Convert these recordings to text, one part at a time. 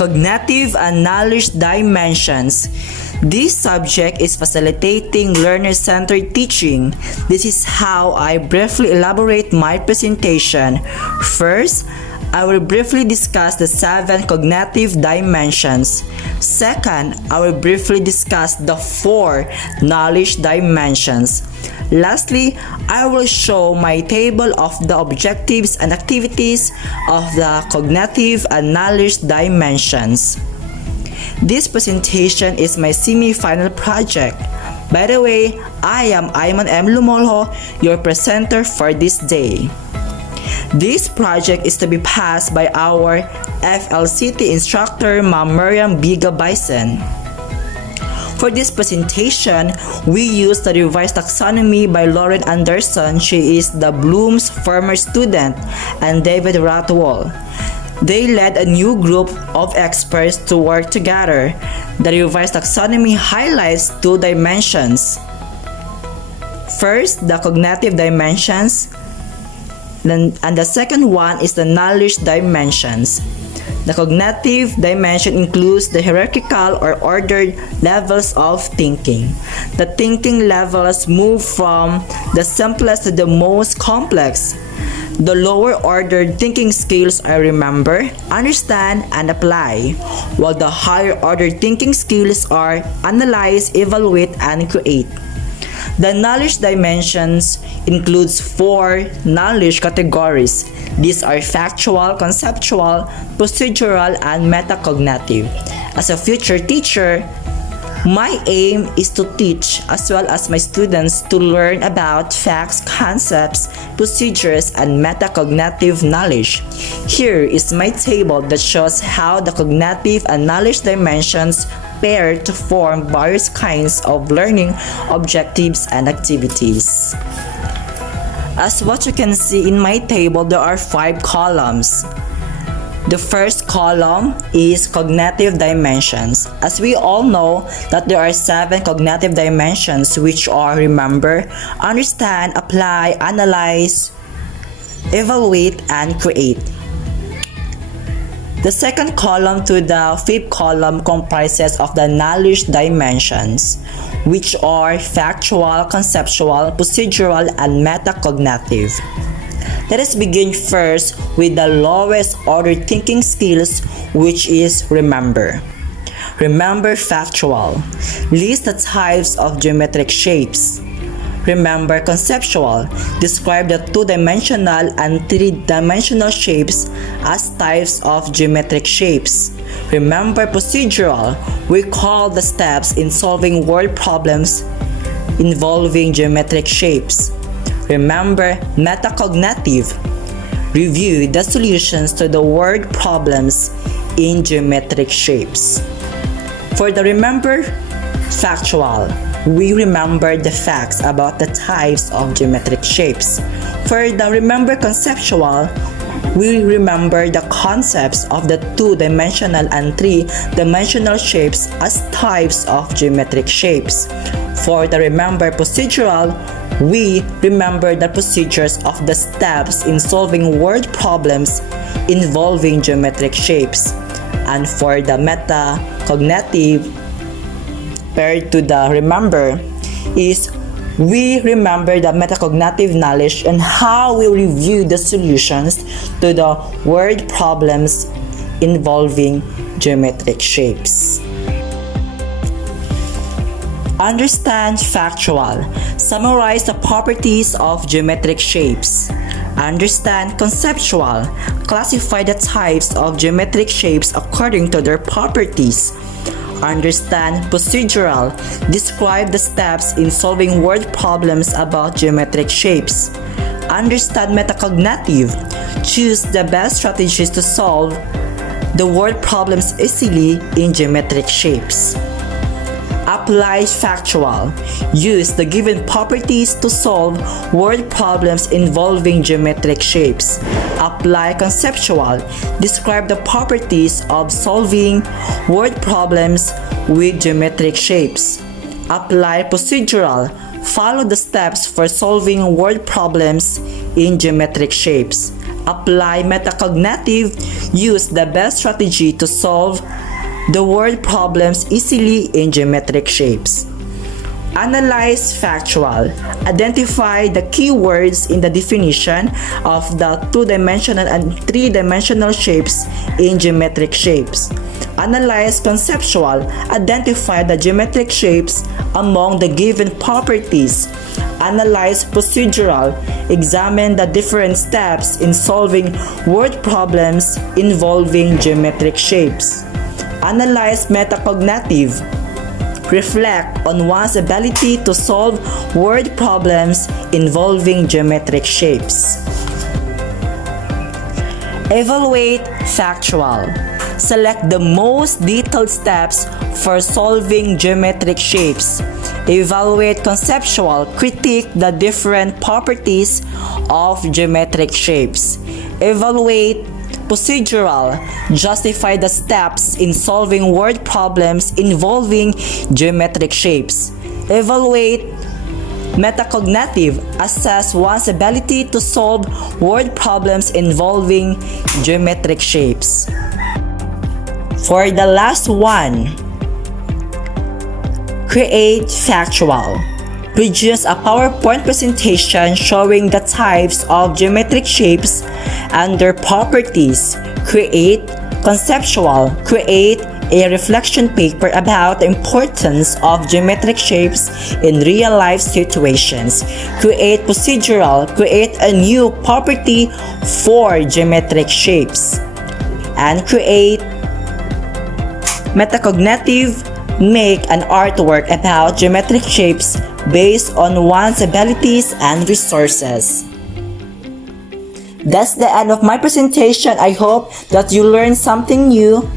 Cognitive and knowledge dimensions. This subject is facilitating learner-centered teaching. This is how I briefly elaborate my presentation. First, I will briefly discuss the 7 cognitive dimensions. Second, I will briefly discuss the 4 knowledge dimensions. Lastly, I will show my table of the objectives and activities of the cognitive and knowledge dimensions. This presentation is my semi-final project. By the way, I am Ayman M. Lumolho, your presenter for this day. This project is to be passed by our FLCT instructor, Ma'am Miriam Biga Bison. For this presentation, we used the revised taxonomy by Lauren Anderson. She is the Bloom's former student, and David Ratwell. They led a new group of experts to work together. The revised taxonomy highlights 2 dimensions. First, the cognitive dimensions, and the second one is the knowledge dimensions. The cognitive dimension includes the hierarchical or ordered levels of thinking. The thinking levels move from the simplest to the most complex. The lower ordered thinking skills are remember, understand, and apply, while the higher ordered thinking skills are analyze, evaluate, and create. The knowledge dimensions includes 4 knowledge categories. These are factual, conceptual, procedural, and metacognitive. As a future teacher, my aim is to teach as well as my students to learn about facts, concepts, procedures, and metacognitive knowledge. Here is my table that shows how the cognitive and knowledge dimensions pair to form various kinds of learning objectives and activities. As what you can see in my table, there are 5 columns. The first column is cognitive dimensions. As we all know that there are 7 cognitive dimensions, which are remember, understand, apply, analyze, evaluate, and create. The second column to the 5th column comprises of the knowledge dimensions, which are factual, conceptual, procedural, and metacognitive. Let us begin first with the lowest order thinking skills, which is remember. Remember factual. List the types of geometric shapes. Remember conceptual. Describe the 2-dimensional and 3-dimensional shapes as types of geometric shapes. Remember procedural. Recall the steps in solving word problems involving geometric shapes. Remember metacognitive. Review the solutions to the word problems in geometric shapes. For the remember factual, we remember the facts about the types of geometric shapes. For the remember conceptual, we remember the concepts of the 2-dimensional and 3-dimensional shapes as types of geometric shapes. For the remember procedural, we remember the procedures of the steps in solving word problems involving geometric shapes. And for the metacognitive, paired to the remember, is we remember the metacognitive knowledge and how we review the solutions to the word problems involving geometric shapes. Understand factual. Summarize the properties of geometric shapes. Understand conceptual. Classify the types of geometric shapes according to their properties. Understand procedural. Describe the steps in solving word problems about geometric shapes. Understand metacognitive. Choose the best strategies to solve the word problems easily in geometric shapes. Apply factual. Use the given properties to solve word problems involving geometric shapes. Apply conceptual. Describe the properties of solving word problems with geometric shapes. Apply procedural. Follow the steps for solving word problems in geometric shapes. Apply metacognitive. Use the best strategy to solve the word problems easily in geometric shapes. Analyze factual. Identify the keywords in the definition of the two-dimensional and three-dimensional shapes in geometric shapes. Analyze conceptual. Identify the geometric shapes among the given properties. Analyze procedural. Examine the different steps in solving word problems involving geometric shapes. Analyze metacognitive. Reflect on one's ability to solve word problems involving geometric shapes. Evaluate factual. Select the most detailed steps for solving geometric shapes. Evaluate conceptual. Critique the different properties of geometric shapes. Evaluate procedural. Justify the steps in solving word problems involving geometric shapes. Evaluate metacognitive. Assess one's ability to solve word problems involving geometric shapes. For the last one, create factual. Produce a PowerPoint presentation showing the types of geometric shapes and their properties. Create conceptual. Create a reflection paper about the importance of geometric shapes in real-life situations. Create procedural. Create a new property for geometric shapes. And create metacognitive. Make an artwork about geometric shapes based on one's abilities and resources. That's the end of my presentation. I hope that you learned something new.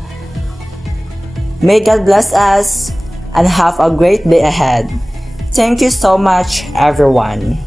May God bless us and have a great day ahead. Thank you so much, everyone.